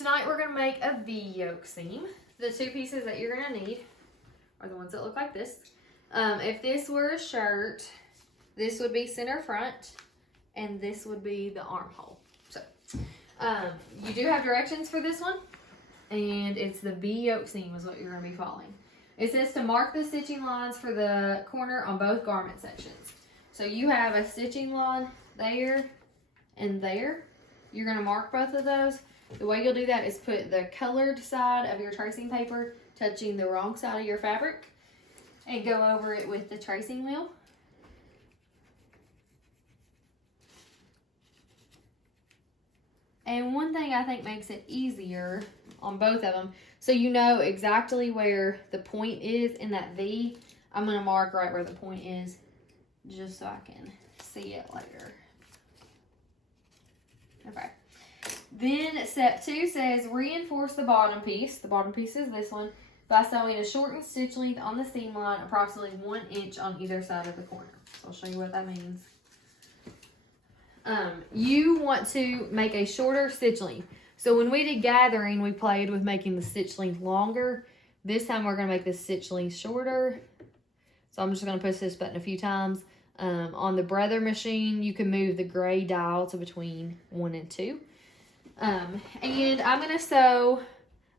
Tonight we're going to make a V yoke seam. The two pieces that you're going to need are the ones that look like this. If this were a shirt, this would be center front and this would be the armhole. So you do have directions for this one, and it's the V yoke seam is what you're going to be following. It says to mark the stitching lines for the corner on both garment sections. So you have a stitching line there and there. You're going to mark both of those. The way you'll do that is put the colored side of your tracing paper touching the wrong side of your fabric and go over it with the tracing wheel. And one thing I think makes it easier on both of them, so you know exactly where the point is in that V, I'm going to mark right where the point is just so I can see it later. Okay. Then step 2 says reinforce the bottom piece. The bottom piece is this one by sewing a shortened stitch length on the seam line approximately 1 inch on either side of the corner. So I'll show you what that means. You want to make a shorter stitch length. So when we did gathering, we played with making the stitch length longer. This time we're going to make the stitch length shorter. So I'm just going to push this button a few times. On the Brother machine, you can move the gray dial to between 1 and 2. And I'm going to sew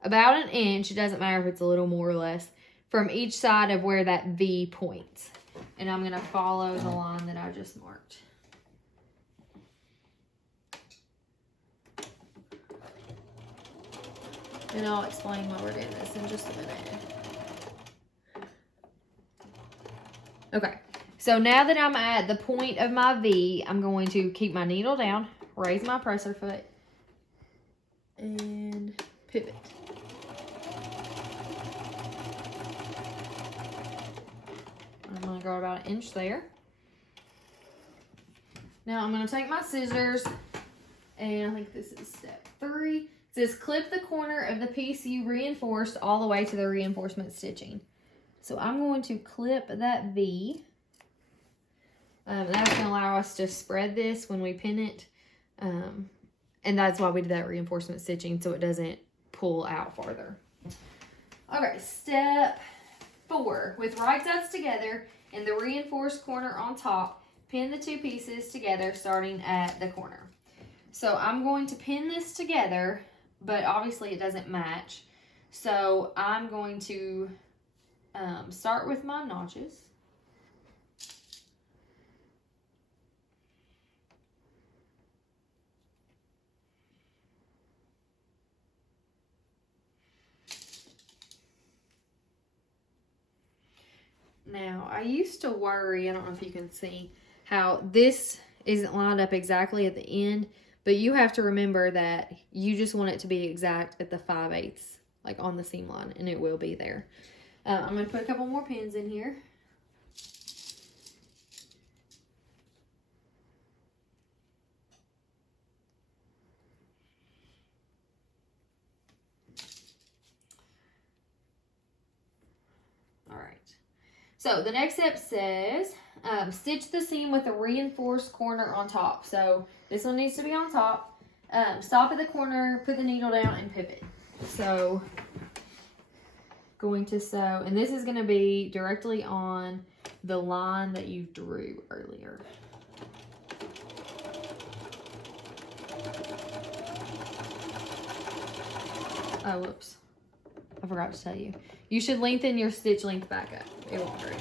about 1 inch, it doesn't matter if it's a little more or less, from each side of where that V points. And I'm going to follow the line that I just marked. And I'll explain why we're doing this in just a minute. Okay, so now that I'm at the point of my V, I'm going to keep my needle down, raise my presser foot, and pivot. I'm going to go about 1 inch there. Now I'm going to take my scissors, and I think this is step 3. It says clip the corner of the piece you reinforced all the way to the reinforcement stitching. So I'm going to clip that V. That's going to allow us to spread this when we pin it. And that's why we did that reinforcement stitching, so it doesn't pull out farther. Okay, step 4. With right sides together and the reinforced corner on top, pin the two pieces together starting at the corner. So I'm going to pin this together, but obviously it doesn't match. So I'm going to start with my notches. Now, I used to worry, I don't know if you can see, how this isn't lined up exactly at the end, but you have to remember that you just want it to be exact at the 5/8, like on the seam line, and it will be there. I'm going to put a couple more pins in here. All right. So the next step says stitch the seam with a reinforced corner on top. So this one needs to be on top. Stop at the corner, put the needle down, and pivot. So going to sew, and this is going to be directly on the line that you drew earlier. Oh, whoops. I forgot to tell you. You should lengthen your stitch length back up. It won't hurt.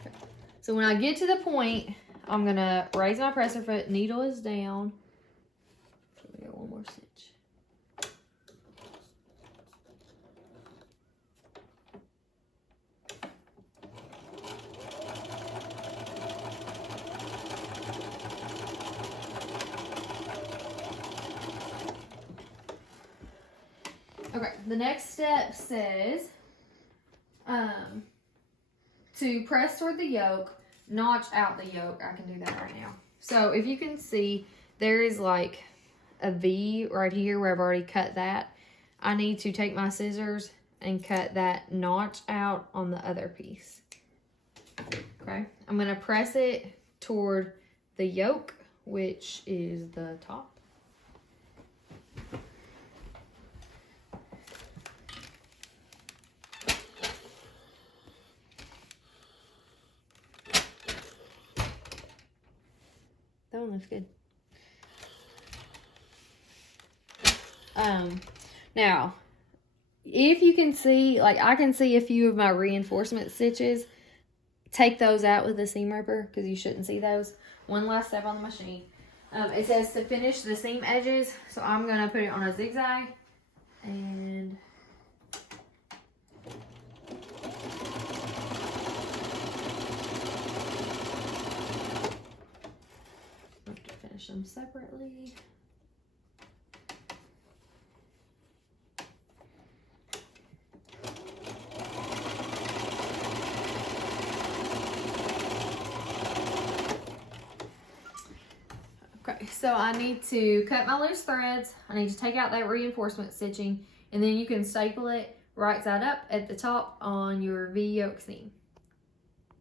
Okay. So when I get to the point, I'm going to raise my presser foot. Needle is down. Let me go one more stitch. Okay, the next step says to press toward the yoke, notch out the yoke. I can do that right now. So if you can see, there is like a V right here where I've already cut that. I need to take my scissors and cut that notch out on the other piece. Okay, I'm going to press it toward the yoke which is the top. That one looks good. Now, if you can see, like I can see a few of my reinforcement stitches, take those out with a seam ripper because you shouldn't see those. One last step on the machine. It says to finish the seam edges, so I'm going to put it on a zigzag and I have to finish them separately. Okay, so I need to cut my loose threads. I need to take out that reinforcement stitching, and then you can staple it right side up at the top on your V yoke seam.